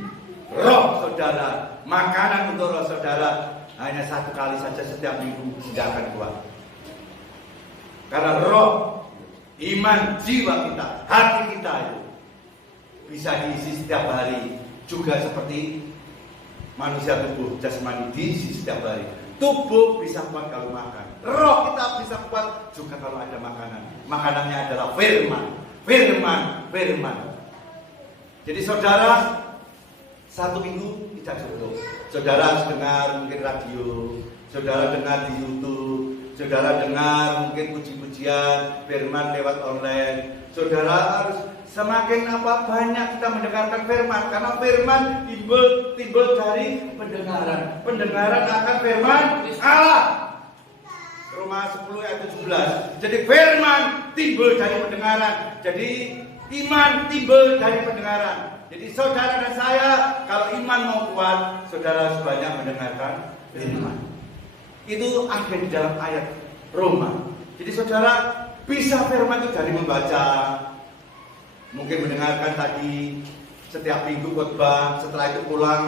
roh saudara, makanan untuk roh saudara hanya 1 kali saja setiap minggu, tidak akan kuat. Karena roh, iman, jiwa kita, hati kita itu bisa diisi setiap hari, juga seperti manusia tubuh jasmani diisi setiap hari. Tubuh bisa kuat kalau makan. Roh kita bisa kuat juga kalau ada makanan. Makanannya adalah firman. Firman. Jadi saudara, 1 minggu tidak cukup. Saudara harus dengar mungkin radio, saudara dengar di YouTube, saudara dengar mungkin puji-pujian firman lewat online. Saudara harus semakin banyak kita mendengarkan firman, karena firman timbul dari pendengaran. Pendengaran akan firman Allah. Roma 10 ayat 17. Jadi firman timbul dari pendengaran. Jadi iman timbul dari pendengaran. Jadi saudara dan saya, kalau iman mau kuat, saudara harus banyak mendengarkan firman. Itu ada di dalam ayat Roma. Jadi saudara bisa firman itu dari membaca, mungkin mendengarkan tadi setiap minggu khotbah, setelah itu pulang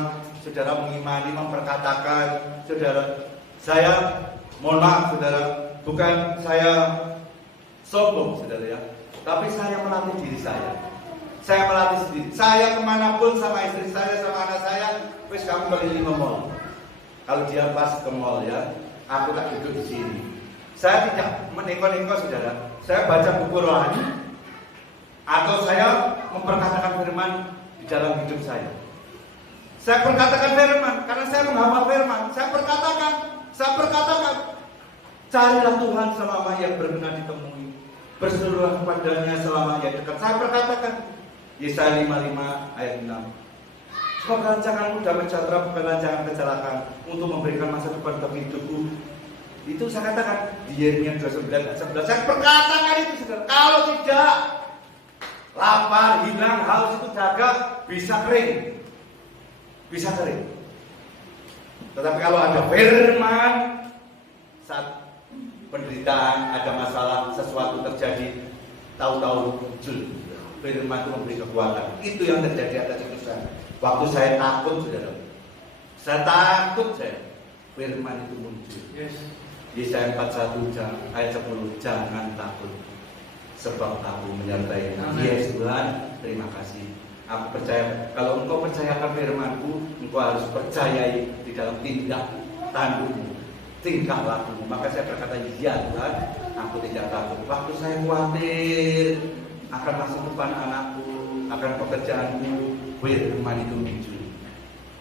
saudara mengimani, memperkatakan. Saudara, saya mohon maaf saudara, bukan saya sombong saudara ya, tapi saya melatih diri saya. Saya melatih sendiri. Saya kemanapun sama istri saya, sama anak saya, wis kamu keliling ke mall. Kalau dia pas ke mall ya, aku tak duduk di sini. Saya tidak meneko-neko saudara. Saya baca buku rohani, atau saya memperkatakan firman di dalam hidup saya. Saya perkatakan firman karena saya menghafal firman. Saya perkatakan, carilah Tuhan selama ia berkenan ditemui, berserulah kepadanya selama ia dekat. Saya perkatakan Yesaya 55 ayat 6. Sebab rancanganmu damai sejahtera, bukan rancangan kecelakaan, untuk memberikan masa depan bagi hidupku. Itu saya katakan di Yeremia 29 ayat 11. Saya perkatakan itu saudara. Kalau tidak, lapar, hilang, haus itu jaga, bisa kering. Tetapi kalau ada firman, saat penderitaan, ada masalah, sesuatu terjadi, tahu-tahu muncul. Firman itu memberi kekuatan. Itu yang terjadi atas hidup saya. Waktu saya takut, saudara. Firman itu muncul. Yesaya 41 ayat 10, jangan takut, sebab aku menyertai. Yes Tuhan, terima kasih. Aku percaya, kalau engkau percayakan firman-Ku, engkau harus percayai di dalam tindak tandukmu, tingkah lakumu. Maka saya berkata, ya Tuhan, aku tidak takut. Waktu saya khawatir akan masa depan anakku, akan pekerjaanku, firman itu muncul.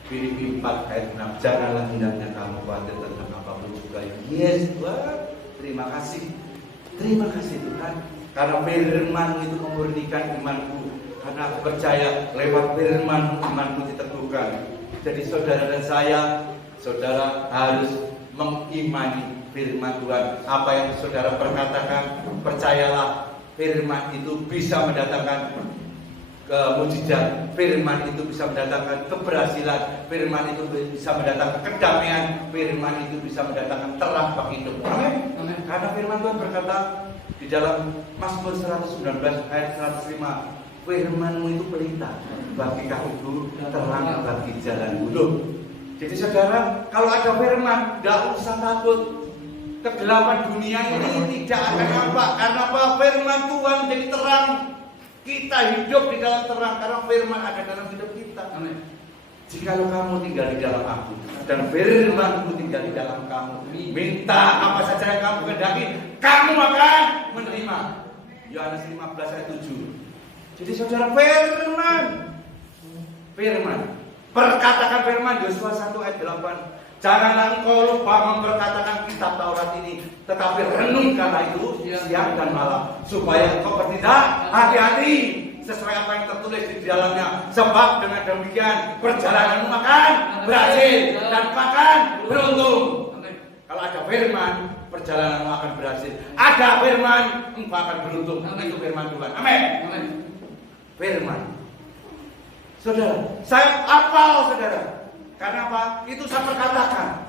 Filipi 4 ayat 6, janganlah hendaknya kamu khawatir tentang apapun juga. Yes Tuhan, terima kasih Tuhan, karena firman itu memurnikan imanku. Karena aku percaya lewat firman imanku diteguhkan. Jadi saudara dan saya, saudara harus mengimani firman Tuhan. Apa yang saudara perkatakan, percayalah firman itu bisa mendatangkan mujizat. Firman itu bisa mendatangkan keberhasilan. Firman itu bisa mendatangkan kedamaian. Firman itu bisa mendatangkan terang bagi hidupmu. Amin. Karena firman Tuhan berkata di dalam Mazmur 119 ayat 105, firman-Mu itu pelita bagi kakiku, terang bagi jalanku. Jadi saudara, kalau ada firman, tidak usah takut. kegelapan dunia ini tidak akan nampak. Karena apa? Firman Tuhan jadi terang. Kita hidup di dalam terang karena firman ada dalam hidup kita. Amin. Jikalau kamu tinggal di dalam aku dan firman-Ku tinggal di dalam kamu, minta apa saja yang kamu kehendaki, kamu akan menerima. Yohanes 15 ayat 7. Jadi saudara, firman, perkatakan firman. Yosua 1 ayat 8. Janganlah engkau lupa memperkatakan kitab Taurat ini, tetapi renungkanlah itu siang dan malam, supaya engkau bertindak hati-hati sesuai apa yang tertulis di dalamnya. Sebab dengan demikian perjalananmu akan berhasil dan akan beruntung. Kalau ada firman, perjalananmu akan berhasil. Ada firman, engkau akan beruntung. Itu firman Tuhan. Amin. Firman. Saudara, saya hafal saudara. Karena apa? Itu saya perkatakan.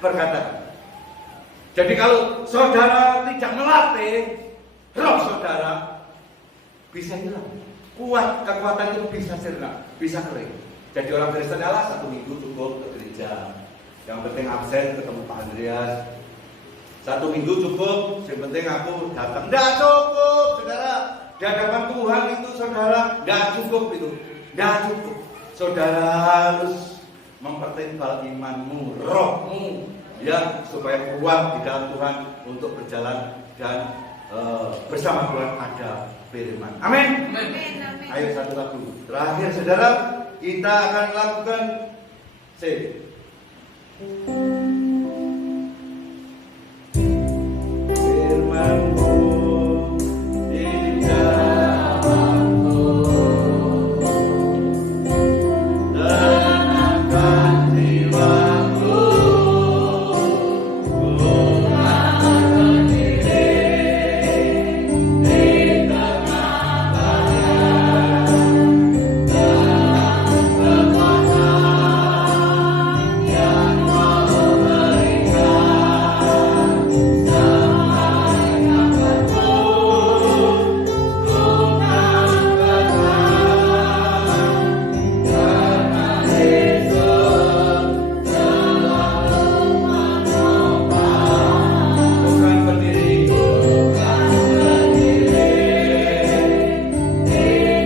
Perkatakan. Jadi kalau saudara tidak melatih, roh saudara bisa hilang. Kekuatan itu bisa sirna, bisa kering. Jadi orang Kristen adalah 1 minggu cukup ke gereja. Yang penting absen ketemu Pak Andreas. 1 minggu cukup, yang penting aku datang. Tidak cukup, saudara. Di hadapan Tuhan itu saudara, tidak cukup itu. Tidak cukup. Saudara harus mempertebal imanmu, rohmu, ya, supaya kuat di dalam Tuhan untuk berjalan dan bersama Tuhan ada firman. Amin. Ayo satu lagu terakhir saudara, kita akan lakukan firman-Mu di dalamku, tenangkan jiwaku, kuatkan diri di tengah bahaya, dalam kekuatan yang Kau berikan. Sampai kapanpun ku kan bertahan, karena Yesus selalu menopang. Bukan berdiri di tengah badai,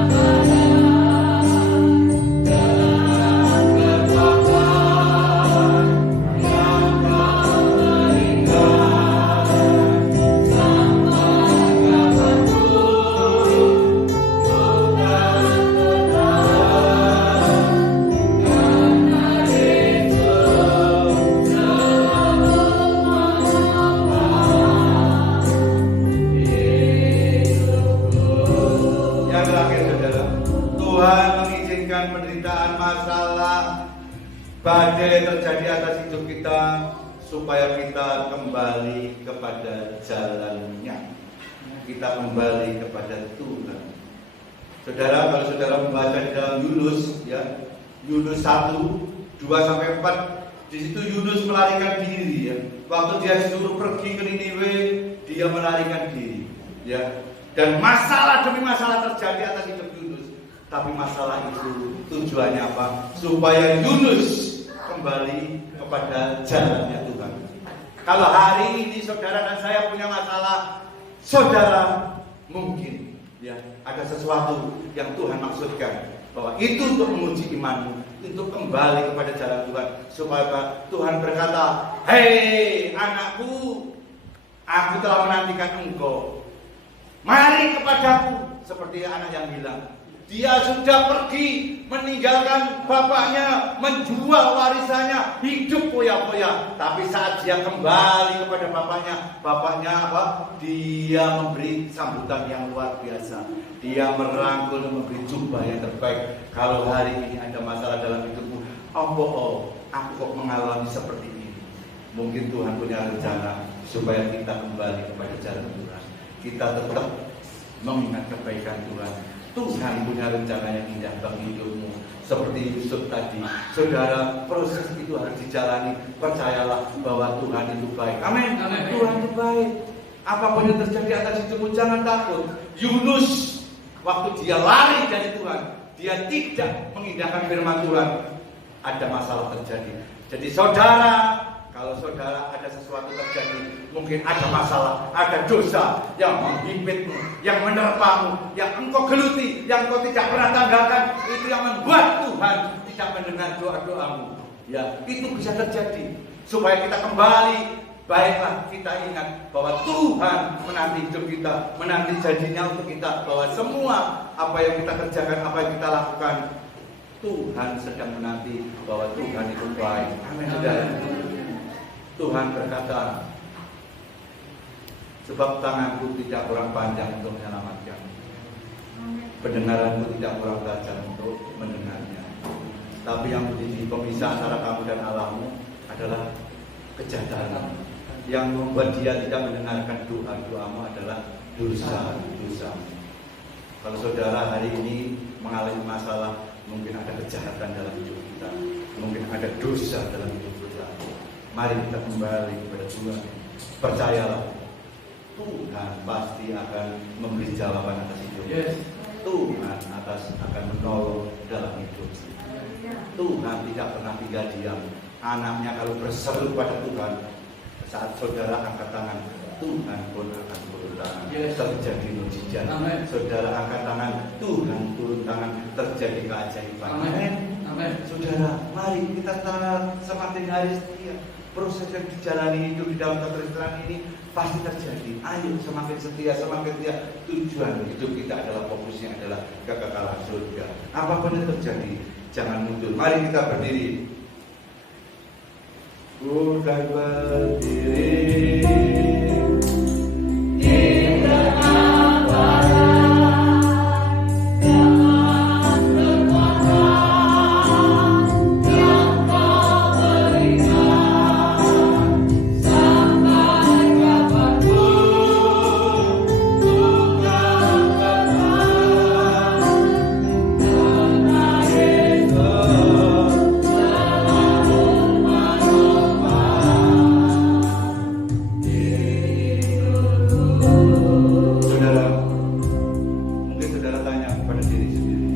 dalam kekuatan yang Kau berikan. Sampai kapanpun ku kan bertahan, karena Yesus selalu menopang hidupku. Yang terakhir saudara, Tuhan mengizinkan penderitaan, masalah, badai terjadi atas hidup kita supaya kita kembali kepada jalannya. Kita kembali kepada Tuhan. Saudara, kalau saudara membaca di dalam Yunus, ya, Yunus 1, 2-4, di situ Yunus melarikan diri, ya. Waktu dia disuruh pergi ke Niniwe, dia melarikan diri, ya. Dan masalah demi masalah terjadi atas hidup Yunus. Tapi masalah itu tujuannya apa? Supaya Yunus kembali kepada jalannya Tuhan. Kalau hari ini saudara dan saya punya masalah, saudara mungkin ya ada sesuatu yang Tuhan maksudkan, bahwa itu untuk menguji imanmu, untuk kembali kepada jalan Tuhan, supaya Tuhan berkata, hei anakku, aku telah menantikan engkau, mari kepadaku. Seperti anak yang bilang, dia sudah pergi meninggalkan bapaknya, menjual warisannya, hidup foya-foya. Tapi saat dia kembali kepada bapaknya apa? Dia memberi sambutan yang luar biasa. Dia merangkul dan memberi jubah yang terbaik. Kalau hari ini ada masalah dalam hidupmu, aku kok mengalami seperti ini. Mungkin Tuhan punya rencana supaya kita kembali kepada jalan Tuhan. Kita tetap mengingat kebaikan Tuhan. Tuhan punya rencana yang indah bagi hidupmu. Seperti Yusuf tadi, saudara, proses itu harus dijalani. Percayalah bahwa Tuhan itu baik. Amin. Tuhan itu baik. Apapun yang terjadi atas hidupmu, jangan takut. Yunus, waktu dia lari dari Tuhan, dia tidak mengindahkan firman Tuhan. Ada masalah terjadi. Jadi saudara, kalau saudara ada sesuatu terjadi, mungkin ada masalah, ada dosa yang menghimpitmu, yang menerpamu, yang engkau geluti, yang engkau tidak pernah tanggalkan, itu yang membuat Tuhan tidak mendengar doa-doamu. Ya, itu bisa terjadi. Supaya kita kembali, baiklah kita ingat bahwa Tuhan menanti hidup kita, menanti janjinya untuk kita, bahwa semua apa yang kita kerjakan, apa yang kita lakukan, Tuhan sedang menanti bahwa Tuhan itu baik. Amin, saudara. Tuhan berkata, sebab tanganku tidak kurang panjang untuk menyelamatkan, pendengaranku tidak kurang tajam untuk mendengarnya. Tapi yang menjadi pemisah antara kamu dan Allahmu adalah kejahatan. Yang membuat dia tidak mendengarkan doa-doamu adalah dosa-dosa. Kalau saudara hari ini mengalami masalah, mungkin ada kejahatan dalam hidup kita, mungkin ada dosa dalam hidup kita, mari kita kembali kepada Tuhan. Percayalah, Tuhan pasti akan memberi jawaban atas hidup. Tuhan akan menolong dalam hidup. Tuhan tidak pernah tinggal diam. Anaknya kalau berseru pada Tuhan, saat saudara angkat tangan, Tuhan pun akan turun tangan. Terjadi mujizat. Saudara angkat tangan, Tuhan turun tangan, terjadi keajaiban. Amin. Saudara, mari kita semakin hari setia. Proses yang dijalani hidup di dalam kekristenan ini pasti terjadi. Ayo semakin setia. Tujuan hidup kita adalah fokusnya adalah kekekalan surga. Apapun yang terjadi, jangan mundur. Mari kita berdiri. Bukan berdiri di tengah badai, dengan kekuatan yang Kau berikan, sampai kapanpun bukan berhenti, karena Yesus selalu Saudara, mungkin saudara tanya kepada diri sendiri,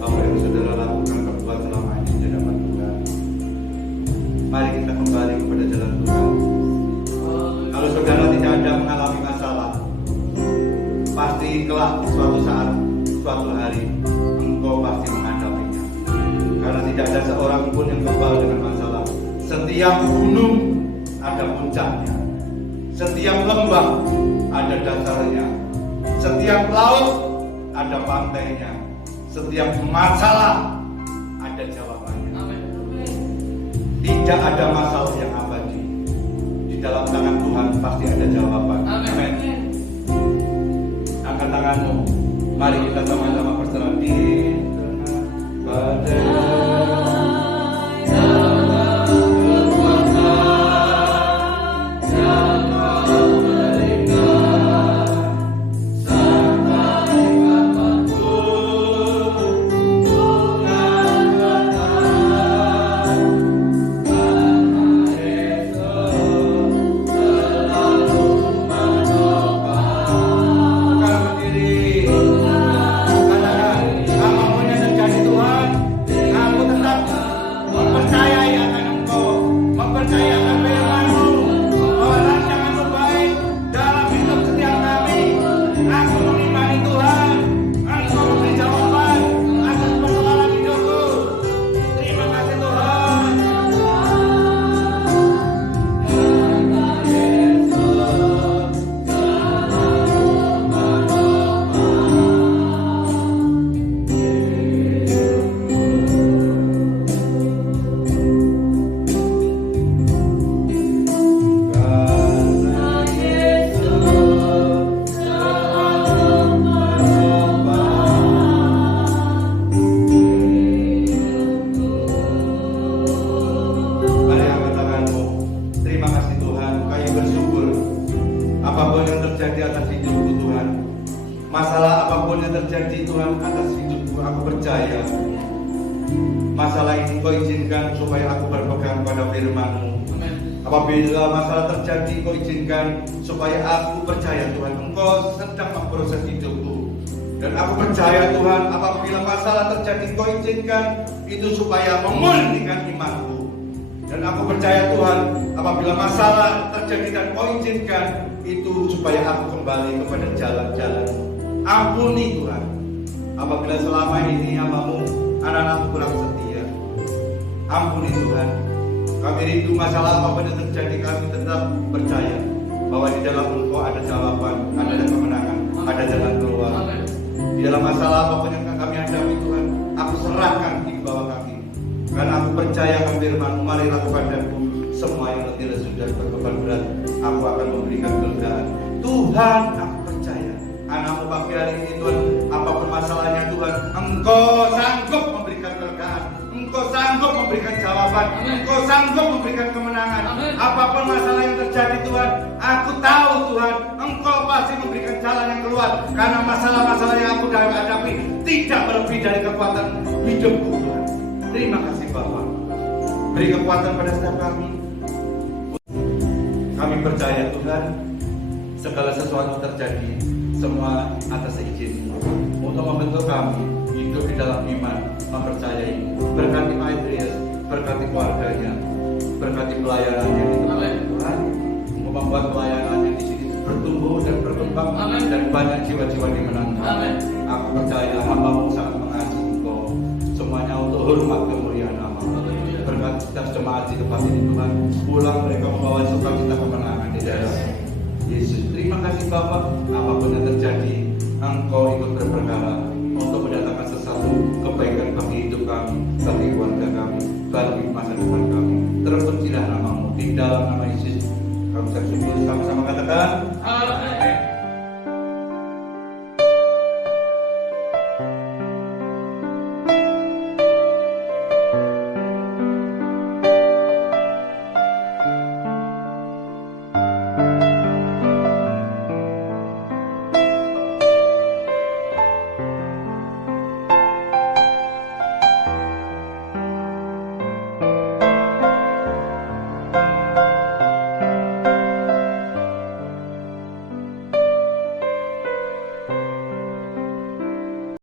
apa yang saudara lakukan berbuat selama ini di hadapan Tuhan? Mari kita kembali kepada jalan Tuhan. Kalau saudara tidak ada mengalami masalah, pasti kelak suatu saat, suatu hari engkau pasti menghadapinya. Karena tidak ada seorang pun yang kebal dengan masalah. Setiap gunung ada puncaknya, setiap lembah ada dasarnya, setiap laut ada pantainya, setiap masalah ada jawabannya. Tidak ada masalah yang abadi. Di dalam tangan Tuhan pasti ada jawaban. Amin. Angkat tanganmu, mari kita sama-sama berserah diri pada masalah apapun yang terjadi Tuhan atas hidupku, aku percaya masalah ini Kau izinkan supaya aku berpegang pada firman-Mu. Apabila masalah terjadi, Kau izinkan supaya aku percaya Tuhan Engkau sedang memproses hidupku. Dan aku percaya Tuhan, apabila masalah terjadi, Kau izinkan itu supaya memulihkan imanku. Dan aku percaya Tuhan, apabila masalah terjadi dan Kau izinkan itu supaya aku kembali kepada jalan-jalan. Ampuni Tuhan, apabila selama ini hamba-Mu, anak-anakku kurang setia. Ampuni Tuhan, kami rindu masalah apapun yang terjadi, kami tetap percaya bahwa di dalam Engkau ada jawaban, ada kemenangan, ada jalan keluar. Di dalam masalah apapun yang kami hadapi Tuhan, aku serahkan di bawah kaki. Karena aku percaya ke firman-Mu, marilah kepadaku semua yang letih lesu dan berbeban berat, aku akan memberikan kelegaan. Tuhan, aku percaya anak-Mu pagi hari ini Tuhan, apapun masalahnya Tuhan, Engkau sanggup memberikan kelegaan, Engkau sanggup memberikan jawaban, Engkau sanggup memberikan kemenangan. Apapun masalah yang terjadi Tuhan, aku tahu Tuhan, Engkau pasti memberikan jalan yang keluar. Karena masalah-masalah yang aku hadapi tidak melebihi dari kekuatan hidupku Tuhan. Terima kasih Bapak. Beri kekuatan pada setiap kami. Kami percaya Tuhan, segala sesuatu terjadi semua atas izin untuk membentuk kami hidup di dalam iman, mempercayai. Berkati Pak Idris, berkati keluarganya, berkati pelayanannya di tempat Tuhan, untuk membuat pelayanannya di sini bertumbuh dan berkembang, dan banyak jiwa-jiwa dimenangkan. Aku percaya hamba-Mu sangat mengasihi Engkau, semuanya untuk hormat kemuliaan nama. Berkati setiap jemaat di tempat ini Tuhan, pulang mereka membawa sukacita kemenangan di dalam Yesus. Terima kasih Bapak, apapun yang terjadi, Engkau ikut berperkara untuk mendatangkan sesuatu kebaikan bagi hidup kami, bagi keluarga kami, bagi masa depan kami. Terpujilah nama-Mu di dalam nama Yesus. Kami sama-sama katakan.